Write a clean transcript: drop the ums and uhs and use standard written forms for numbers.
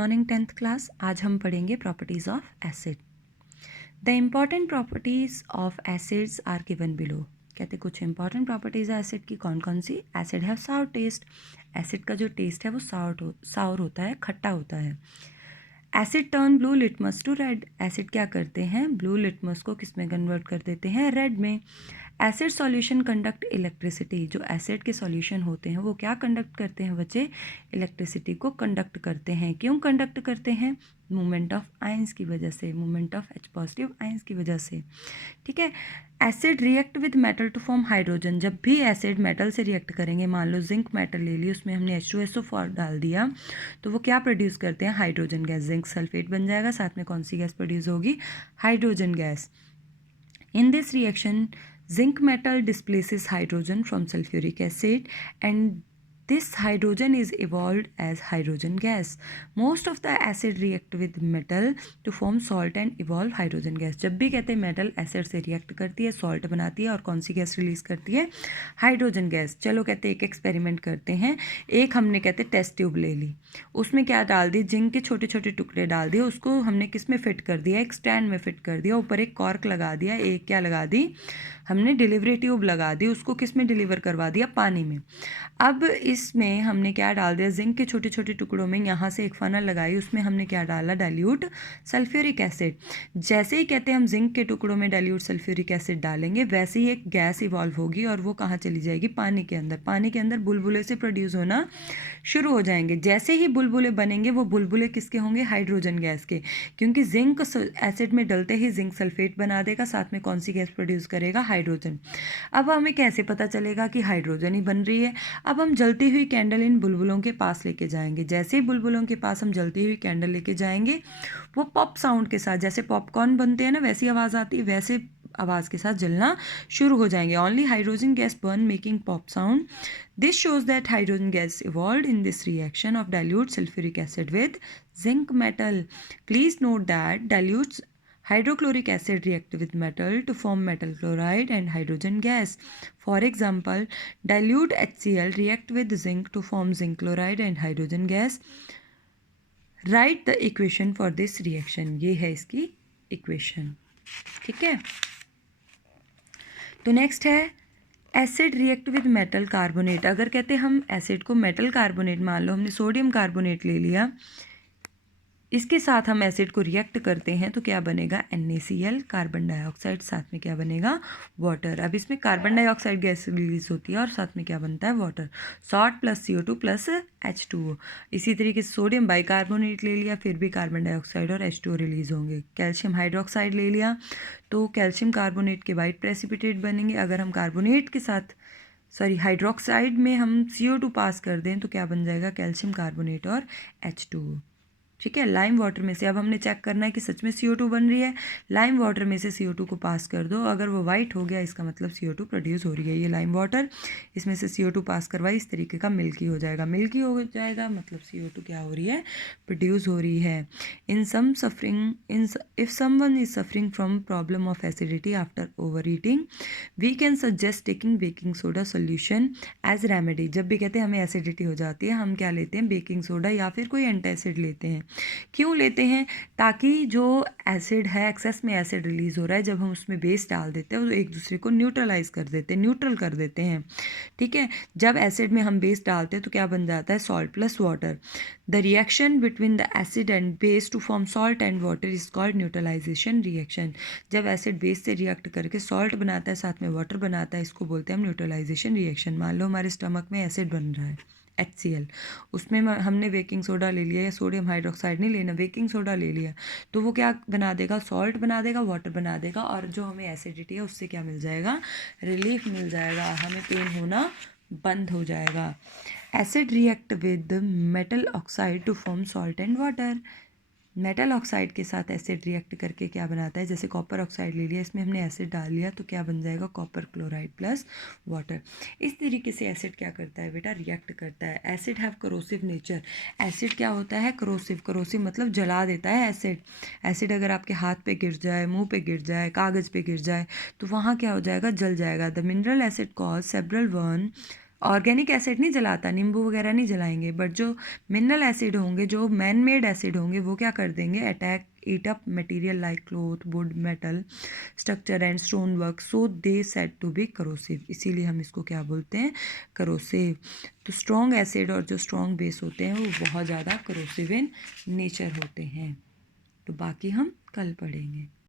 Morning 10th class. आज हम पढ़ेंगे properties of acid. The important properties of acids are given below. कहते कुछ इंपॉर्टेंट प्रॉपर्टीज़ है एसिड की। कौन कौन सी? Acid have sour taste. Acid का जो टेस्ट है वो साउर होता है, खट्टा होता है। Acid turn blue litmus to red. Acid क्या करते हैं? ब्लू लिटमस को किस में कन्वर्ट कर देते हैं? रेड में। Acid solution conduct electricity. जो एसिड के सॉल्यूशन होते हैं वो क्या कंडक्ट करते हैं बच्चे? इलेक्ट्रिसिटी को कंडक्ट करते हैं। क्यों कंडक्ट करते हैं? मूवमेंट ऑफ आयंस की वजह से, movement of H positive ions की वजह से। ठीक है। Acid react with metal to form hydrogen. जब भी एसिड मेटल से रिएक्ट करेंगे, मान लो जिंक मेटल ले ली, उसमें हमने H2SO4 डाल दिया, तो वो क्या प्रोड्यूस करते हैं? Hydrogen gas. जिंक सल्फेट बन जाएगा, साथ में कौन सी गैस प्रोड्यूस होगी? Hydrogen gas. In this reaction, zinc metal displaces hydrogen from sulfuric acid, and this hydrogen is evolved as hydrogen gas. Most of the acid react with metal to form salt and evolve hydrogen gas. जब भी कहते हैं metal acid से react करती है, salt बनाती है और कौन सी गैस रिलीज करती है? Hydrogen gas. चलो कहते हैं एक एक्सपेरिमेंट करते हैं। एक हमने कहते टेस्ट ट्यूब ले ली, उसमें क्या डाल दी? जिंक के छोटे छोटे टुकड़े डाल दिए, उसको हमने किस में फिट कर दिया? एक स्टैंड में फिट कर दिया, ऊपर एक कॉर्क लगा दिया, एक क्या लगा दी? हमने डिलीवरी ट्यूब लगा दी, उसको किस में डिलीवर करवा दिया? पानी में। अब इसमें हमने क्या डाल दिया? जिंक के छोटे छोटे टुकड़ों में यहाँ से एक फनल लगाई, उसमें हमने क्या डाला? Dilute sulphuric acid. जैसे ही कहते हैं हम जिंक के टुकड़ों में डाइल्यूट सल्फ्यूरिक एसिड डालेंगे, वैसे ही एक गैस इवॉल्व होगी और वो कहाँ चली जाएगी? पानी के अंदर। पानी के अंदर बुलबुले से प्रोड्यूस होना शुरू हो जाएंगे। जैसे ही बुलबुले बनेंगे, वो बुलबुले किसके होंगे? हाइड्रोजन गैस के, क्योंकि जिंक एसिड में डलते ही जिंक सल्फेट बना देगा, साथ में कौन सी गैस प्रोड्यूस करेगा? हाइड्रोजन। अब हमें कैसे पता चलेगा कि हाइड्रोजन ही बन रही है? अब हम जलती हुई कैंडल इन बुलबुलों के पास लेके जाएंगे। जैसे ही बुलबुलों के पास हम जलती हुई कैंडल लेके जाएंगे, वो पॉप साउंड के साथ, जैसे पॉपकॉर्न बनते हैं ना, वैसी आवाज़ आती है, वैसे आवाज़ के साथ जलना शुरू हो जाएंगे। Only hydrogen gas burn making pop sound. This shows that hydrogen gas evolved in this reaction of dilute sulfuric acid with zinc metal. Please note that dilute hydrochloric acid react with metal to form metal chloride and hydrogen gas. For example, dilute HCl react with zinc to form zinc chloride and hydrogen gas. Write the equation for this reaction. ये है इसकी equation. ठीक है। तो next है acid react with metal carbonate. अगर कहते हैं हम एसिड को मेटल कार्बोनेट, मान लो हमने सोडियम कार्बोनेट ले लिया, इसके साथ हम एसिड को रिएक्ट करते हैं तो क्या बनेगा? NaCl, कार्बन डाइऑक्साइड, साथ में क्या बनेगा? वाटर। अब इसमें कार्बन डाइऑक्साइड गैस रिलीज होती है और साथ में क्या बनता है? Water. Salt plus CO2 plus H2O। इसी तरीके से सोडियम बाइकार्बोनेट ले लिया, फिर भी कार्बन डाइऑक्साइड और H2O रिलीज होंगे। कैल्शियम हाइड्रोक्साइड ले लिया तो कैल्शियम कार्बोनेट के वाइट प्रेसिपिटेट बनेंगे। अगर हम कार्बोनेट के साथ हाइड्रोक्साइड में हम CO2 पास कर दें तो क्या बन जाएगा? कैल्शियम कार्बोनेट और H2O। ठीक है। लाइम वाटर में से अब हमने चेक करना है कि सच में CO2 बन रही है। लाइम वाटर में से CO2 को पास कर दो, अगर वो वाइट हो गया इसका मतलब CO2 प्रोड्यूस हो रही है। ये लाइम वाटर, इसमें से CO2 पास करवाई, इस तरीके का मिल्की हो जाएगा। मिल्की हो जाएगा मतलब CO2 क्या हो रही है? प्रोड्यूस हो रही है। If someone is suffering from problem of acidity after over eating, we can suggest taking baking soda solution as remedy. जब भी कहते हैं हमें एसिडिटी हो जाती है, हम क्या लेते हैं? बेकिंग सोडा या फिर कोई एंटासिड लेते हैं। क्यों लेते हैं? ताकि जो एसिड है, एक्सेस में एसिड रिलीज हो रहा है, जब हम उसमें बेस डाल देते हैं तो एक दूसरे को न्यूट्रलाइज कर देते हैं, न्यूट्रल कर देते हैं। ठीक है। जब एसिड में हम बेस डालते हैं तो क्या बन जाता है? Salt plus water. The reaction between the acid and base to form salt and water is called neutralisation reaction. जब एसिड बेस से रिएक्ट करके सॉल्ट बनाता है, साथ में वाटर बनाता है, इसको बोलते हैं हम न्यूट्रलाइजेशन रिएक्शन। मान लो हमारे स्टमक में एसिड बन रहा है HCl, उसमें हमने बेकिंग सोडा ले लिया, या सोडियम हाइड्रोक्साइड नहीं लेना, बेकिंग सोडा ले लिया, तो वो क्या बना देगा? सॉल्ट बना देगा, वाटर बना देगा, और जो हमें एसिडिटी है उससे क्या मिल जाएगा? रिलीफ मिल जाएगा, हमें पेन होना बंद हो जाएगा। Acid react with metal oxide to form salt and water. Metal oxide के साथ एसिड रिएक्ट करके क्या बनाता है? जैसे कॉपर ऑक्साइड ले लिया, इसमें हमने एसिड डाल लिया तो क्या बन जाएगा? Copper chloride plus water. इस तरीके से एसिड क्या करता है बेटा? रिएक्ट करता है। Acid have corrosive nature. Acid क्या होता है? करोसिव। करोसिव मतलब जला देता है एसिड। एसिड अगर आपके हाथ पे गिर जाए, मुंह पे गिर जाए, कागज़ पे गिर जाए, तो वहाँ क्या हो जाएगा? जल जाएगा। The mineral acid cause several burn organic acid नहीं जलाता, नींबू वगैरह नहीं जलाएंगे, बट जो मिनरल एसिड होंगे, जो मैन मेड एसिड होंगे, वो क्या कर देंगे, attack eat up material like cloth, wood, metal structure and stone work, so they said to be corrosive. इसीलिए हम इसको क्या बोलते हैं, करोसिव। तो स्ट्रॉन्ग एसिड और जो स्ट्रॉन्ग बेस होते हैं वो बहुत ज़्यादा करोसिव इन नेचर होते हैं। तो बाकी हम कल पढ़ेंगे।